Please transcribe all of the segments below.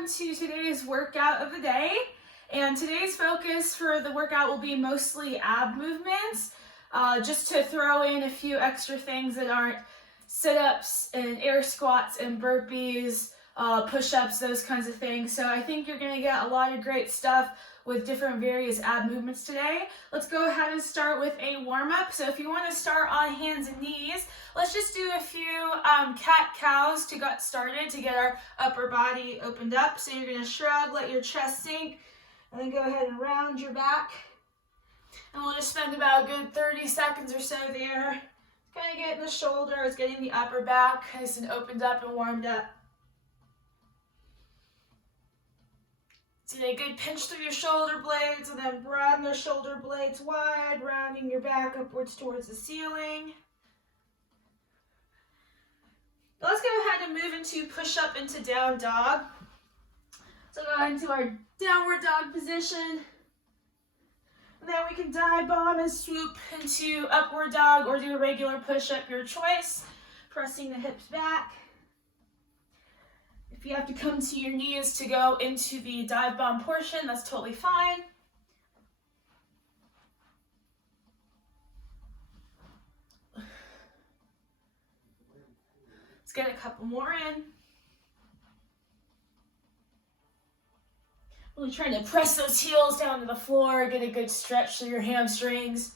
welcome to today's workout of the day. And today's focus for the workout will be mostly ab movements, just to throw in a few extra things that aren't sit-ups and air squats and burpees, push-ups, those kinds of things. So I think you're going to get a lot of great stuff with different various ab movements today. Let's go ahead and start with a warm-up. So if you want to start on hands and knees, let's just do a few cat-cows to get started to get our upper body opened up. So you're going to shrug, let your chest sink, and then go ahead and round your back. And we'll just spend about a good 30 seconds or so there. Kind of getting the shoulders, getting the upper back nice and opened up and warmed up. So get a good pinch through your shoulder blades and then broaden the shoulder blades wide, rounding your back upwards towards the ceiling. Let's go ahead and move into push-up into down dog. So go into our downward dog position. And then we can dive bomb and swoop into upward dog or do a regular push-up, your choice. Pressing the hips back. If you have to come to your knees to go into the dive bomb portion, that's totally fine. Let's get a couple more in. Really trying to press those heels down to the floor, get a good stretch through your hamstrings.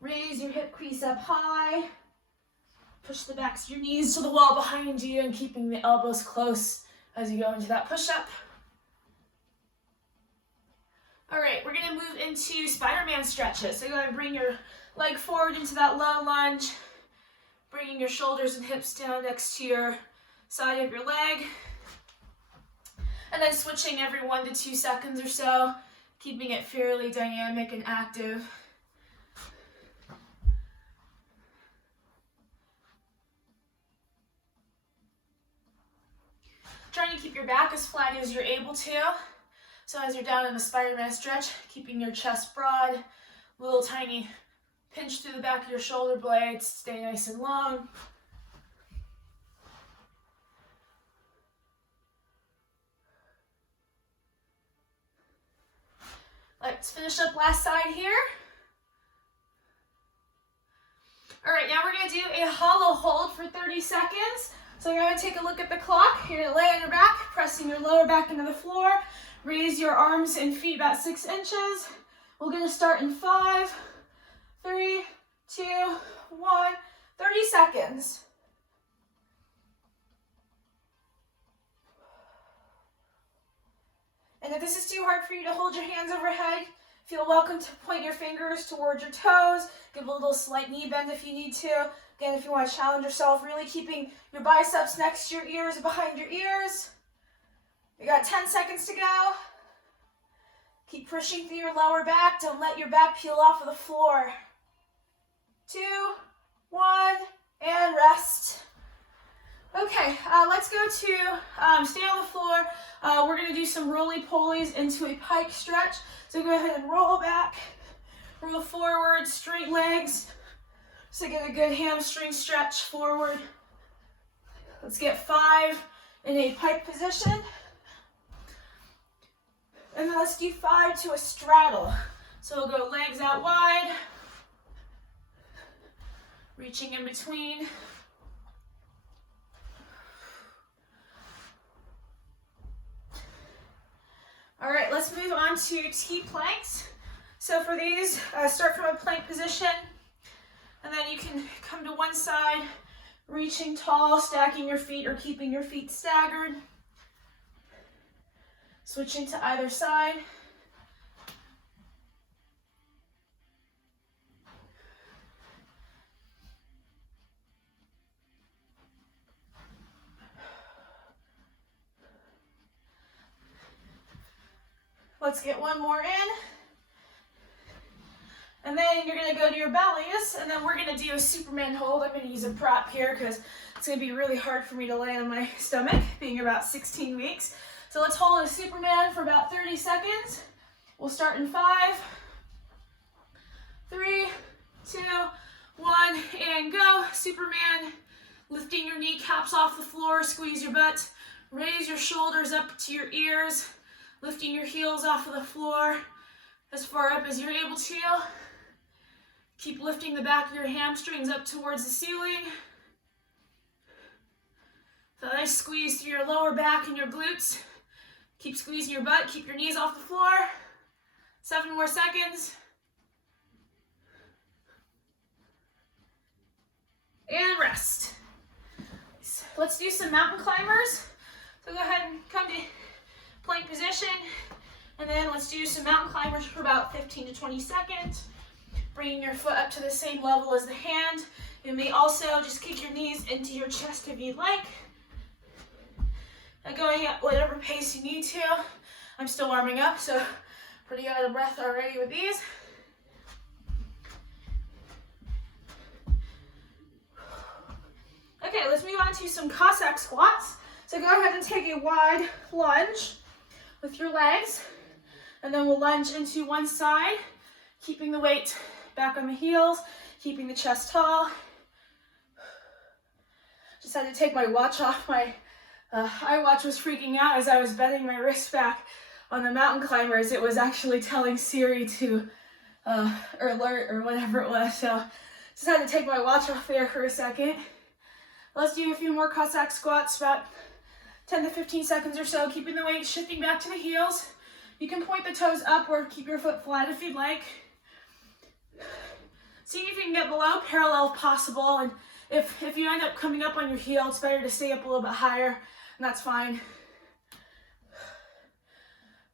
Raise your hip crease up high. Push the backs of your knees to the wall behind you and keeping the elbows close as you go into that push-up. All right, we're gonna move into Spider-Man stretches. So go ahead and bring your leg forward into that low lunge, bringing your shoulders and hips down next to your side of your leg. And then switching every 1 to 2 seconds or so, keeping it fairly dynamic and active. Trying to keep your back as flat as you're able to. So as you're down in the Spider-Man stretch, keeping your chest broad, little tiny pinch through the back of your shoulder blades, stay nice and long. Let's finish up last side here. All right, now we're gonna do a hollow hold for 30 seconds. So you're gonna take a look at the clock. You're gonna lay on your back, pressing your lower back into the floor. Raise your arms and feet about 6 inches. We're gonna start in 5, 3, 2, 1, 30 seconds. And if this is too hard for you to hold your hands overhead, feel welcome to point your fingers towards your toes. Give a little slight knee bend if you need to. Again, if you want to challenge yourself, really keeping your biceps next to your ears, behind your ears. We got 10 seconds to go. Keep pushing through your lower back. Don't let your back peel off of the floor. 2, 1, and rest. Okay, let's go to stay on the floor. We're going to do some roly-polies into a pike stretch. So go ahead and roll back, roll forward, straight legs. So get a good hamstring stretch forward. Let's get 5 in a pike position. And then let's do 5 to a straddle. So we'll go legs out wide, reaching in between. All right, let's move on to T-planks. So for these, start from a plank position. And then you can come to one side, reaching tall, stacking your feet or keeping your feet staggered. Switching to either side. Let's get one more in. And then you're gonna go to your bellies, and then we're gonna do a Superman hold. I'm gonna use a prop here because it's gonna be really hard for me to lay on my stomach, being about 16 weeks. So let's hold a Superman for about 30 seconds. We'll start in 5, 3, 2, 1, and go. Superman, lifting your kneecaps off the floor, squeeze your butt, Raise your shoulders up to your ears, lifting your heels off of the floor as far up as you're able to. Keep lifting the back of your hamstrings up towards the ceiling. So nice squeeze through your lower back and your glutes. Keep squeezing your butt, keep your knees off the floor. 7 more seconds. And rest. Let's do some mountain climbers. So go ahead and come to plank position. And then let's do some mountain climbers for about 15 to 20 seconds. Bringing your foot up to the same level as the hand. You may also just kick your knees into your chest if you'd like. And going at whatever pace you need to. I'm still warming up, so pretty out of breath already with these. Okay, let's move on to some Cossack squats. So go ahead and take a wide lunge with your legs, and then we'll lunge into one side, keeping the weight back on the heels, keeping the chest tall. Just had to take my watch off. My iWatch was freaking out as I was bending my wrist back on the mountain climbers. It was actually telling Siri to alert or whatever it was, so just had to take my watch off there for a second. Let's do a few more Cossack squats, about 10 to 15 seconds or so, keeping the weight shifting back to the heels. You can point the toes up or keep your foot flat if you'd like. See if you can get below parallel if possible, and if you end up coming up on your heel, it's better to stay up a little bit higher, and that's fine.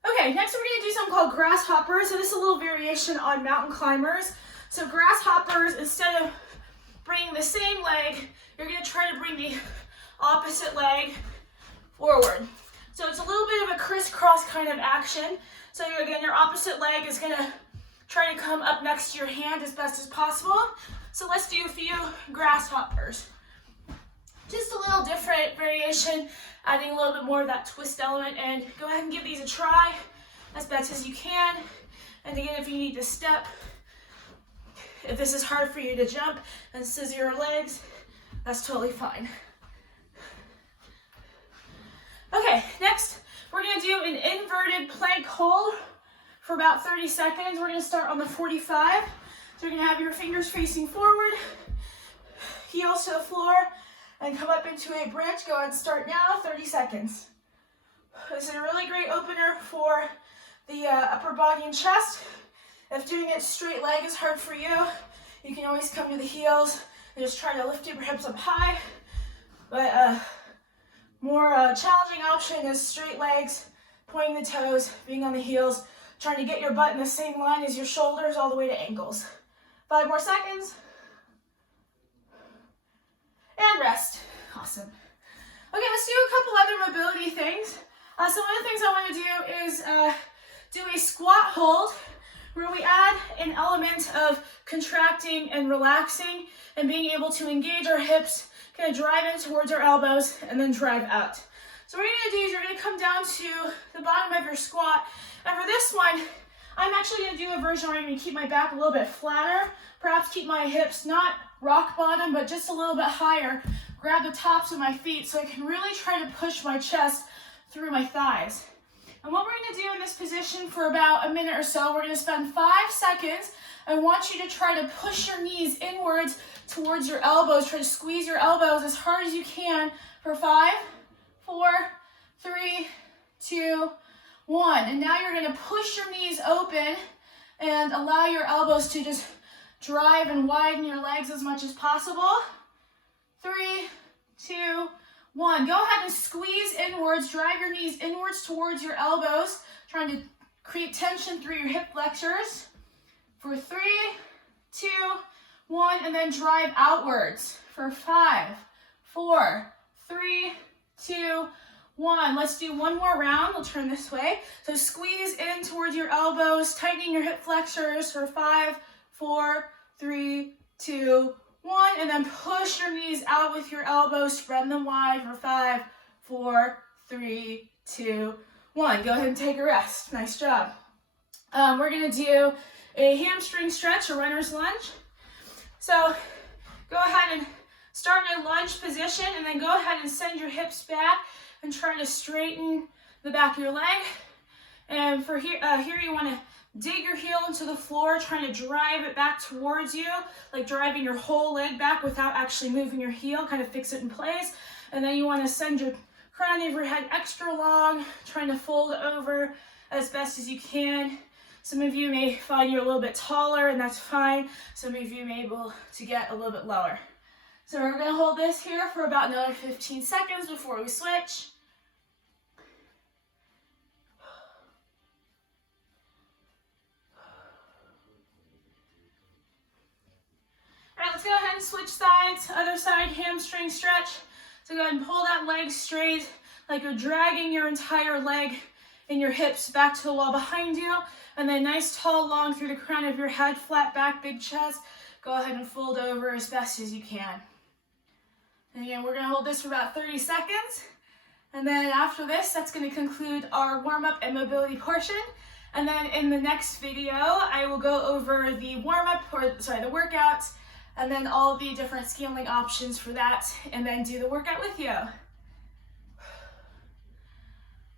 Okay, next we're gonna do something called grasshoppers. So this is a little variation on mountain climbers. So grasshoppers, instead of bringing the same leg, you're gonna try to bring the opposite leg forward. So it's a little bit of a crisscross kind of action. So again, your opposite leg is gonna try to come up next to your hand as best as possible. So let's do a few grasshoppers. Just a little different variation, adding a little bit more of that twist element, and go ahead and give these a try as best as you can. And again, if you need to step, if this is hard for you to jump and scissor your legs, that's totally fine. Okay, next we're gonna do an inverted plank hold for about 30 seconds. We're gonna start on the 45. So you're gonna have your fingers facing forward, heels to the floor, and come up into a bridge. Go ahead and start now, 30 seconds. This is a really great opener for the upper body and chest. If doing it straight leg is hard for you, you can always come to the heels and just try to lift your hips up high. But more challenging option is straight legs, pointing the toes, being on the heels, trying to get your butt in the same line as your shoulders all the way to ankles. 5 more seconds. And rest. Awesome. Okay, let's do a couple other mobility things. So one of the things I want to do is do a squat hold, where we add an element of contracting and relaxing and being able to engage our hips, kind of drive in towards our elbows, and then drive out. So what you're gonna do is you're gonna come down to the bottom of your squat, and for this one, I'm actually gonna do a version where I'm gonna keep my back a little bit flatter, perhaps keep my hips not rock bottom, but just a little bit higher, grab the tops of my feet so I can really try to push my chest through my thighs. And what we're gonna do in this position for about a minute or so, we're gonna spend 5 seconds. I want you to try to push your knees inwards towards your elbows. Try to squeeze your elbows as hard as you can for 5, 4, 3, 2, 1. And now you're gonna push your knees open and allow your elbows to just drive and widen your legs as much as possible. 3, 2, 1. Go ahead and squeeze inwards, drive your knees inwards towards your elbows, trying to create tension through your hip flexors. For 3, 2, 1, and then drive outwards. For 5, 4, 3, 2, 1. Let's do one more round. We'll turn this way. So squeeze in towards your elbows, tightening your hip flexors for 5, 4, 3, 2, 1, and then push your knees out with your elbows, spread them wide for 5, 4, 3, 2, 1. Go ahead and take a rest. Nice job. We're gonna do a hamstring stretch, a runner's lunge. So go ahead and Start in a lunge position and then go ahead and send your hips back and try to straighten the back of your leg. And for here you want to dig your heel into the floor, trying to drive it back towards you, like driving your whole leg back without actually moving your heel, kind of fix it in place. And then you want to send your crown of your head extra long, trying to fold over as best as you can. Some of you may find you're a little bit taller, and that's fine. Some of you may be able to get a little bit lower. So we're going to hold this here for about another 15 seconds before we switch. All right, let's go ahead and switch sides. Other side, hamstring stretch. So go ahead and pull that leg straight, like you're dragging your entire leg and your hips back to the wall behind you. And then nice, tall, long through the crown of your head, flat back, big chest. Go ahead and fold over as best as you can. And again, we're going to hold this for about 30 seconds. And then after this, that's going to conclude our warm-up and mobility portion. And then in the next video, I will go over the warm-up, the workouts, and then all the different scaling options for that, and then do the workout with you.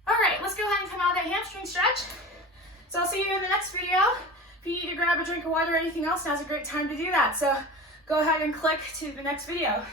All right, let's go ahead and come out of that hamstring stretch. So I'll see you in the next video. If you need to grab a drink of water or anything else, now's a great time to do that. So go ahead and click to the next video.